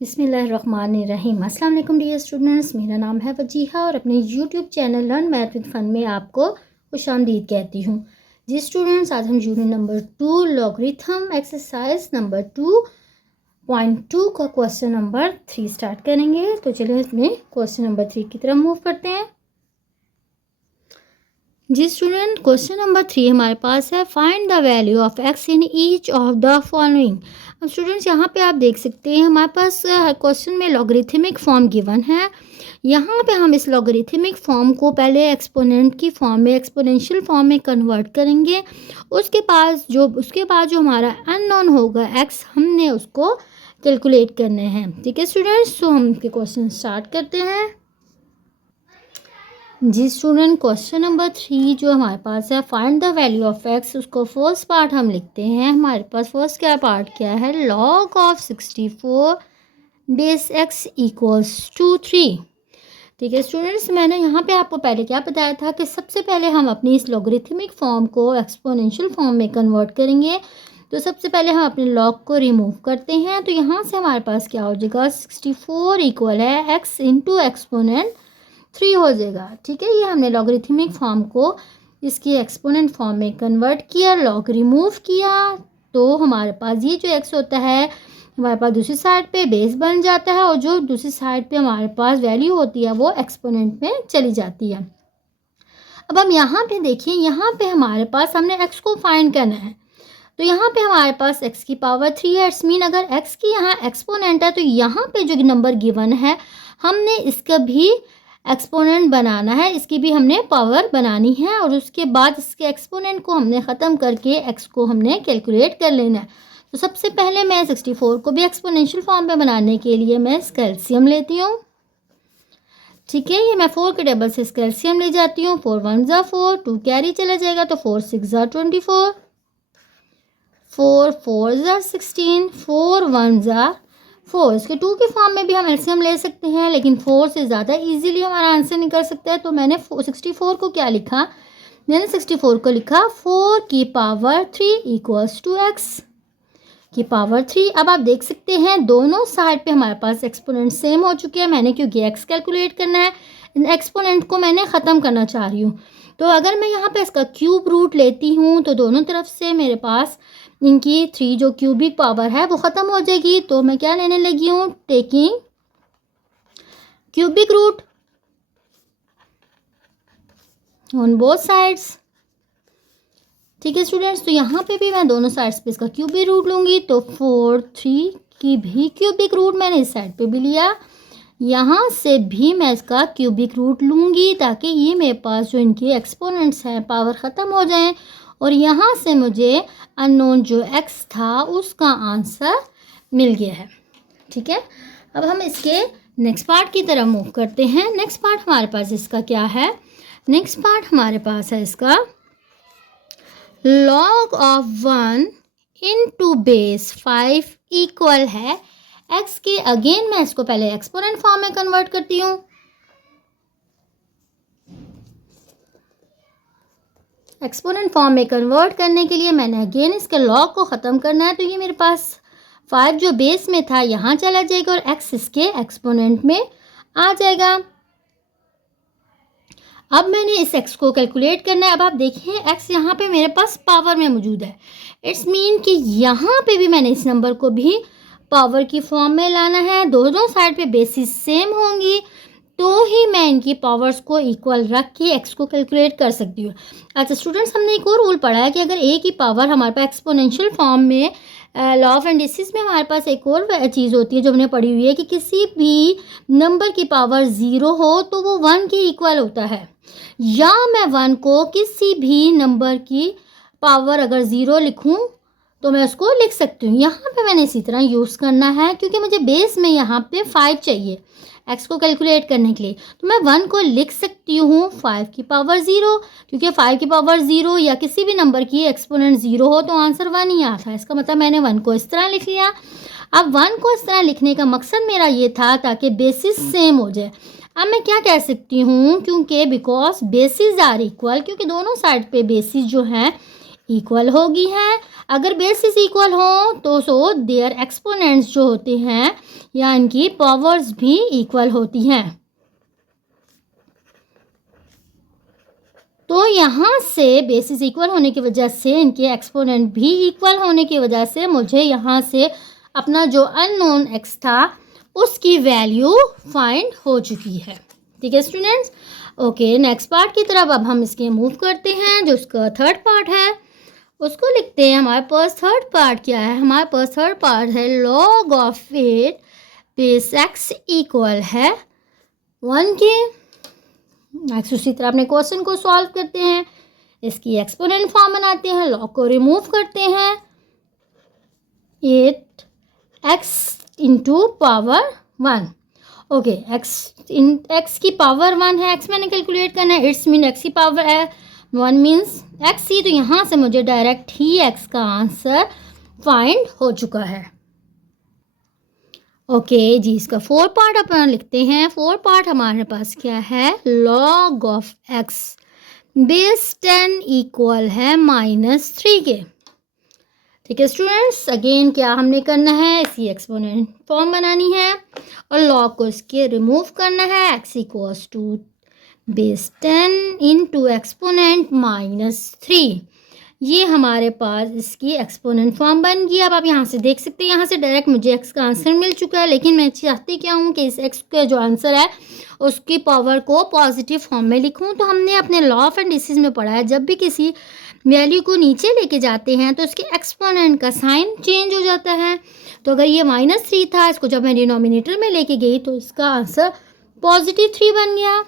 बिस्मिल्लाहिर्रहमानिर्रहीम। अस्सलाम वालेकुम डियर स्टूडेंट्स, मेरा नाम है वजीहा और अपने YouTube channel Learn Math with Fun में आपको खुशामदीद कहती हूँ। जी स्टूडेंट्स, आज हम unit number 2 logarithm exercise number 2.2 का क्वेश्चन नंबर 3 स्टार्ट करेंगे। तो चलिए इसमें क्वेश्चन नंबर 3 की तरफ मूव करते हैं। जी स्टूडेंट, क्वेश्चन नंबर 3 हमारे पास है, find the value of x in each of the following. अब स्टूडेंट्स यहाँ पे आप देख सकते हैं हमारे पास क्वेश्चन में लॉगरिथमिक फॉर्म गिवन है। यहाँ पे हम इस लॉगरिथमिक फॉर्म को पहले एक्सपोनेंट की फॉर्म में, एक्सपोनेंशियल फॉर्म में कन्वर्ट करेंगे। उसके बाद जो हमारा अननोन होगा एक्स, हमने उसको कैलकुलेट करने हैं। ठीक है स्टूडेंट्स, तो हम क्वेश्चन स्टार्ट करते हैं। जी स्टूडेंट, क्वेश्चन नंबर 3 जो हमारे पास है, find the value of X, उसको फर्स्ट पार्ट हम लिखते हैं। हमारे पास फर्स्ट पार्ट क्या है, log of 64 base X equals to 3। ठीक है स्टूडेंट्स, मैंने यहाँ पे आपको पहले क्या बताया था कि सबसे पहले हम अपनी इस लॉगरिथमिक फॉर्म को एक्सपोनेंशियल फॉर्म में कन्वर्ट करेंगे। तो सबसे पहले हम अपने लॉग को रिमूव करते हैं। तो यहाँ से हमारे पास क्या हो जाएगा, 64 इक्वल है एक्स इंटू एक्सपोनेंट 3 हो जाएगा। ठीक है, ये हमने लॉगरिथमिक फॉर्म को इसकी एक्सपोनेंट फॉर्म में कन्वर्ट किया, लॉग रिमूव किया, तो हमारे पास ये जो एक्स होता है हमारे पास दूसरी साइड पे बेस बन जाता है और जो दूसरी साइड पे हमारे पास वैल्यू होती है वो एक्सपोनेंट में चली जाती है। अब हम यहाँ पे देखिए, यहाँ पे हमारे पास हमने एक्स को फाइंड करना है। तो यहाँ पे हमारे पास एक्स की पावर 3 है। इट्स मीन अगर एक्स की यहाँ एक्सपोनेंट है तो यहाँ पे जो नंबर गिवन है हमने इसका भी एक्सपोनेंट बनाना है, इसकी भी हमने पावर बनानी है और उसके बाद इसके एक्सपोनेंट को हमने ख़त्म करके एक्स को हमने कैलकुलेट कर लेना है। तो सबसे पहले मैं 64 को भी एक्सपोनेंशियल फॉर्म पे बनाने के लिए मैं इसका एलसीएम लेती हूँ। ठीक है, ये मैं 4 के टेबल से इसका एलसीएम ले जाती हूँ। 4 1 ज़ा 4, 2 कैरी चला जाएगा तो 4 6 ज़ा 24, 4 4 ज़ा 16, 4 1 ज़ा 4। इसके 2 के फॉर्म में भी हम एलसीएम ले सकते हैं, लेकिन 4 से ज़्यादा इजीली हमारा आंसर निकल सकता है। तो मैंने 64 को क्या लिखा, मैंने 64 को लिखा 4 की पावर 3 इक्वल्स टू एक्स की पावर 3। अब आप देख सकते हैं दोनों साइड पे हमारे पास एक्सपोनेंट सेम हो चुके हैं। मैंने क्योंकि एक्स कैलकुलेट करना है, इन एक्सपोनेंट को मैंने ख़त्म करना चाह रही हूँ। तो अगर मैं यहाँ पे इसका क्यूब रूट लेती हूँ तो दोनों तरफ से मेरे पास इनकी 3 जो क्यूबिक पावर है वो ख़त्म हो जाएगी। तो मैं क्या लेने लगी हूँ, taking cubic root on both sides. ठीक है स्टूडेंट्स, तो यहाँ पे भी मैं दोनों साइड्स पे इसका क्यूबिक रूट लूँगी। तो 4 3 की भी क्यूबिक रूट मैंने इस साइड पे भी लिया, यहाँ से भी मैं इसका क्यूबिक रूट लूँगी ताकि ये मेरे पास जो इनके एक्सपोनेंट्स हैं पावर ख़त्म हो जाएं और यहाँ से मुझे अननोन जो एक्स था उसका आंसर मिल गया है। ठीक है, अब हम इसके नेक्स्ट पार्ट की तरफ मूव करते हैं। नेक्स्ट पार्ट हमारे पास इसका क्या है, नेक्स्ट पार्ट हमारे पास है इसका log of 1 into base 5 equal है x के। अगेन मैं इसको पहले एक्सपोनेंट फॉर्म में कन्वर्ट करती हूँ। एक्सपोनेंट फॉर्म में कन्वर्ट करने के लिए मैंने अगेन इसके लॉग को ख़त्म करना है। तो ये मेरे पास 5 जो बेस में था यहाँ चला जाएगा और x इसके एक्सपोनेंट में आ जाएगा। अब मैंने इस x को कैलकुलेट करना है। अब आप देखें x यहाँ पे मेरे पास पावर में मौजूद है। इट्स मीन कि यहाँ पे भी मैंने इस नंबर को भी पावर की फॉर्म में लाना है। दोनों साइड पे बेसिस सेम होंगी तो ही मैं इनकी पावर्स को इक्वल रख के x को कैलकुलेट कर सकती हूँ। अच्छा स्टूडेंट्स, हमने एक और रूल पढ़ा है कि अगर a की पावर हमारे पास एक्सपोनेंशियल फॉर्म में लॉ ऑफ इंडिसेस में हमारे पास एक और चीज़ होती है जो हमने पढ़ी हुई है कि किसी भी नंबर की पावर 0 हो तो वो 1 के इक्वल होता है, या मैं 1 को किसी भी नंबर की पावर अगर 0 लिखूं तो मैं उसको लिख सकती हूँ। यहाँ पे मैंने इसी तरह यूज़ करना है क्योंकि मुझे बेस में यहाँ पे 5 चाहिए x को कैलकुलेट करने के लिए। तो मैं 1 को लिख सकती हूँ 5 की पावर 0, क्योंकि 5 की पावर 0 या किसी भी नंबर की एक्सपोनेंट 0 हो तो आंसर 1 ही आता है। इसका मतलब मैंने 1 को इस तरह लिख लिया। अब 1 को इस तरह लिखने का मकसद मेरा ये था ताकि बेसिस सेम हो जाए। अब मैं क्या कह सकती हूँ, क्योंकि बिकॉज बेसिस आर इक्वल, क्योंकि दोनों साइड पे बेसिस जो हैं इक्वल होगी है। अगर बेसिस इक्वल हो तो सो देयर एक्सपोनेंट्स जो होते हैं या इनकी पावर्स भी इक्वल होती हैं। तो यहाँ से बेसिस इक्वल होने की वजह से इनके एक्सपोनेंट भी इक्वल होने की वजह से मुझे यहाँ से अपना जो अननोन एक्स था उसकी वैल्यू फाइंड हो चुकी है। ठीक है स्टूडेंट्स। ओके, नेक्स्ट पार्ट की तरफ अब हम इसके मूव करते हैं। जो इसका थर्ड पार्ट है उसको लिखते हैं। हमारे पास थर्ड पार्ट क्या है? हमारे पास थर्ड पार्ट है log of 8 base x equal है 1 के। नेक्स्ट उसी तरह अपने क्वेश्चन को सॉल्व करते हैं, इसकी एक्सपोनेंट फॉर्म बनाते हैं, log को रिमूव करते हैं। 8x into power 1। Okay, x की पावर 1 है, x मैंने कैलकुलेट करना है, इट्स मीन x की पावर है 1 मीन्स x ही, तो यहाँ से मुझे डायरेक्ट ही x का आंसर फाइंड हो चुका है। ओके जी, इसका फोर पार्ट अपन लिखते हैं। फोर पार्ट हमारे पास क्या है? log of x base 10 equal है -3 के। ठीक है स्टूडेंट्स, अगेन क्या हमने करना है? इसकी एक्सपोनेंट फॉर्म बनानी है और log को इसके रिमूव करना है। x equals to base 10 into exponent -3। ये हमारे पास इसकी एक्सपोनेंट फॉर्म बन गई। अब आप यहाँ से देख सकते हैं, यहाँ से डायरेक्ट मुझे x का आंसर मिल चुका है, लेकिन मैं चाहती क्या हूँ कि इस x का जो आंसर है उसकी पावर को पॉजिटिव फॉर्म में लिखूँ। तो हमने अपने लॉ ऑफ एंडिसिस में पढ़ा है, जब भी किसी वैल्यू को नीचे लेके जाते हैं तो इसके एक्सपोनेंट का साइन चेंज हो जाता है। तो अगर ये -3 था, इसको जब मैं डिनोमिनेटर में लेके गई तो इसका आंसर +3 बन गया।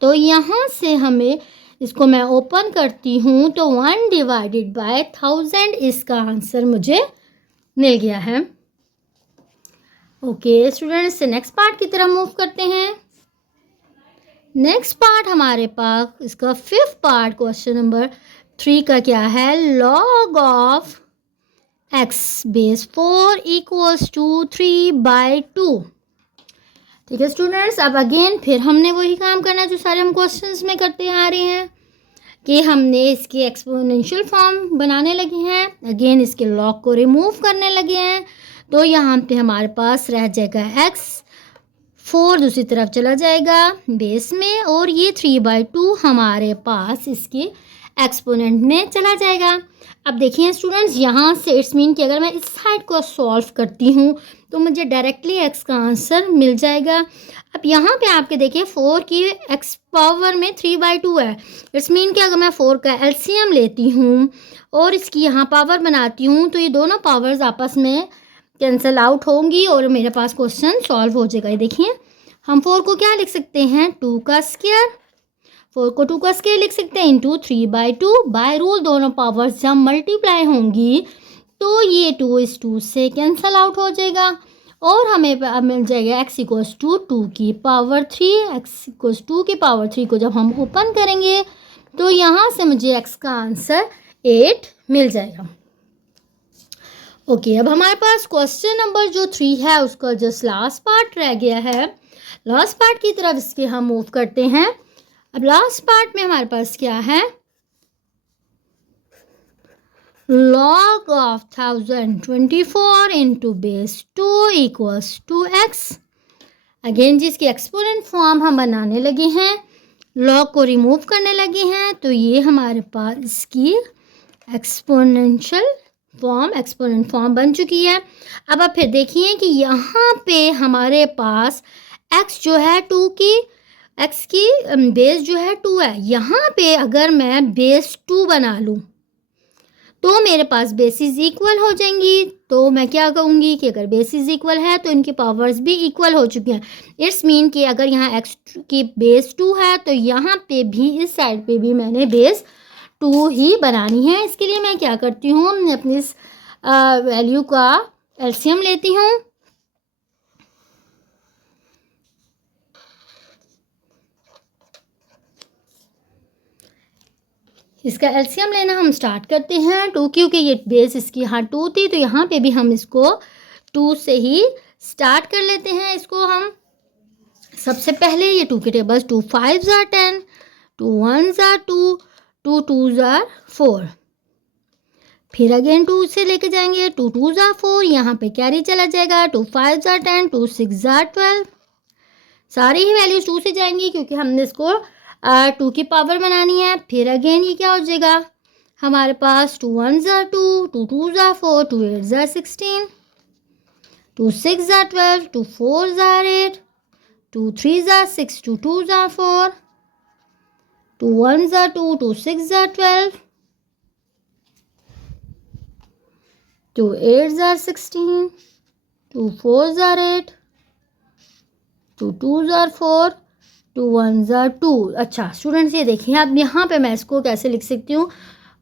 तो यहाँ से हमें इसको मैं ओपन करती हूँ तो 1 डिवाइडेड बाय 1000 इसका आंसर मुझे मिल गया है। ओके स्टूडेंट्स, नेक्स्ट पार्ट की तरफ मूव करते हैं। नेक्स्ट पार्ट हमारे पास इसका फिफ्थ पार्ट क्वेश्चन नंबर 3 का क्या है? log of x base 4 equals to 3/2। ठीक है स्टूडेंट्स, अब अगेन फिर हमने वही काम करना है जो सारे हम क्वेश्चंस में करते आ रहे हैं कि हमने इसकी एक्सपोनेंशियल फॉर्म बनाने लगे हैं। अगेन इसके log को रिमूव करने लगे हैं। तो यहाँ पे हमारे पास रह जाएगा x, 4 दूसरी तरफ चला जाएगा बेस में, और ये 3/2 हमारे पास इसकी एक्सपोनेंट में चला जाएगा। अब देखिए स्टूडेंट्स, यहाँ से इट्स मीन कि अगर मैं इस साइड को सॉल्व करती हूँ तो मुझे डायरेक्टली x का आंसर मिल जाएगा। अब यहाँ पे आपके देखिए 4 की x पावर में 3/2 है। इट्स मीन कि अगर मैं 4 का एलसीएम लेती हूँ और इसकी यहाँ पावर बनाती हूँ तो ये दोनों पावर्स आपस में कैंसिल आउट होंगी और मेरे पास क्वेश्चन सॉल्व हो जाएगा। ये देखिए, हम 4 को क्या लिख सकते हैं? 2 का स्क्वायर। 4 को 2 का स्क्वायर लिख सकते हैं इंटू 3/2। बाय रूल दोनों पावर्स जब मल्टीप्लाई होंगी तो ये 2 इस 2 से कैंसिल आउट हो जाएगा और हमें अब मिल जाएगा x इक्वल्स टू 2 की पावर 3। x इक्वल्स 2 की पावर 3 को जब हम ओपन करेंगे तो यहाँ से मुझे x का आंसर 8 मिल जाएगा। ओके, अब हमारे पास क्वेश्चन नंबर जो 3 है उसका जस्ट लास्ट पार्ट रह गया है। लास्ट पार्ट की तरफ इसके हम मूव करते हैं। अब लास्ट पार्ट में हमारे पास क्या है? log of 1024 into base 2 equals to x। Again जिसकी एक्सपोनेंट फॉर्म हम बनाने लगे हैं, log को रिमूव करने लगे हैं, तो ये हमारे पास इसकी एक्सपोनेंट फॉर्म बन चुकी है। अब आप फिर देखिए कि यहाँ पे हमारे पास x जो है 2 की x की बेस जो है 2 है। यहाँ पे अगर मैं बेस 2 बना लूँ तो मेरे पास बेसिस इक्वल हो जाएंगी। तो मैं क्या कहूँगी कि अगर बेसिस इक्वल है तो इनकी पावर्स भी इक्वल हो चुकी हैं। इट्स मीन कि अगर यहाँ x की बेस 2 है तो यहाँ पे भी इस साइड पे भी मैंने बेस 2 ही बनानी है। इसके लिए मैं क्या करती हूँ, मैं अपनी इस वैल्यू का एलसीएम लेती हूँ। इसका एलसीएम लेना हम स्टार्ट करते हैं 2, क्योंकि ये बेस इसकी यहाँ 2 थी तो यहाँ पे भी हम इसको 2 से ही स्टार्ट कर लेते हैं। इसको हम सबसे पहले ये 2 के tables 2 5s are 10, 2 1s are 2, 2 2s are 4। फिर अगेन 2 से लेके जाएंगे, 2 2 ज़ा 4, यहाँ पे कैरी चला जाएगा, 2 5 ज़ा 10, 2 6 ज़ा 12, सारी ही वैल्यूज 2 से जाएंगी क्योंकि हमने इसको 2 की पावर बनानी है। फिर अगेन ये क्या हो जाएगा हमारे पास, 2 1 ज़ा 2, 2 2 ज़ा 4, 2 8 ज़ा 16, 2 6 ज़ा 12, 2 4 ज़ा 8, 2 3 ज़ा 6, 2 2 ज़ा 4, 2 1 ज़ा 2, 2 6 ज़ा 12, 2 8 ज़ा 16, 2 4 ज़ा 8, 2 2 ज़ा 4, 2 1 ज़ा 2। अच्छा स्टूडेंट्स ये देखिए अब यहाँ पे मैं इसको कैसे लिख सकती हूँ,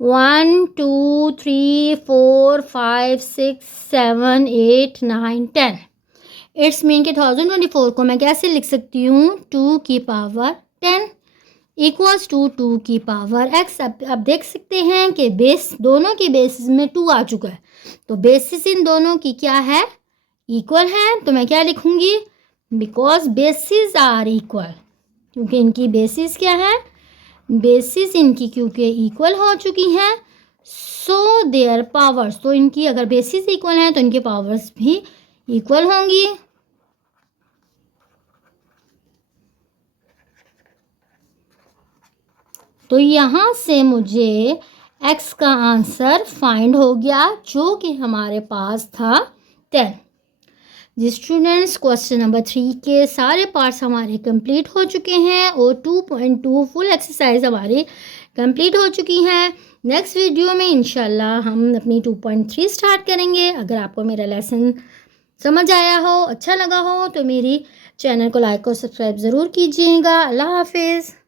1 2 3 4 5 6 7 8 9 10। इट्स मीन के 1024 को मैं कैसे लिख सकती हूँ, 2 की पावर 10 इक्वल्स टू 2 की पावर x। अब देख सकते हैं कि बेस दोनों की बेसिस में 2 आ चुका है, तो बेसिस इन दोनों की क्या है, इक्वल है। तो मैं क्या लिखूंगी, बिकॉज बेसिस आर इक्वल, क्योंकि इनकी बेसिस क्या है, बेसिस इनकी क्योंकि इक्वल हो चुकी हैं, सो देयर पावर्स, तो इनकी अगर बेसिस इक्वल हैं तो इनकी पावर्स भी इक्वल होंगी। तो यहाँ से मुझे x का आंसर फाइंड हो गया जो कि हमारे पास था 10। जी स्टूडेंट्स क्वेश्चन नंबर 3 के सारे पार्ट्स हमारे कंप्लीट हो चुके हैं और 2.2 फुल एक्सरसाइज हमारी कंप्लीट हो चुकी हैं। नेक्स्ट वीडियो में इंशाल्लाह हम अपनी 2.3 स्टार्ट करेंगे। अगर आपको मेरा लेसन समझ आया हो, अच्छा लगा हो तो मेरी चैनल को लाइक और सब्सक्राइब ज़रूर कीजिएगा। अल्लाह हाफिज़।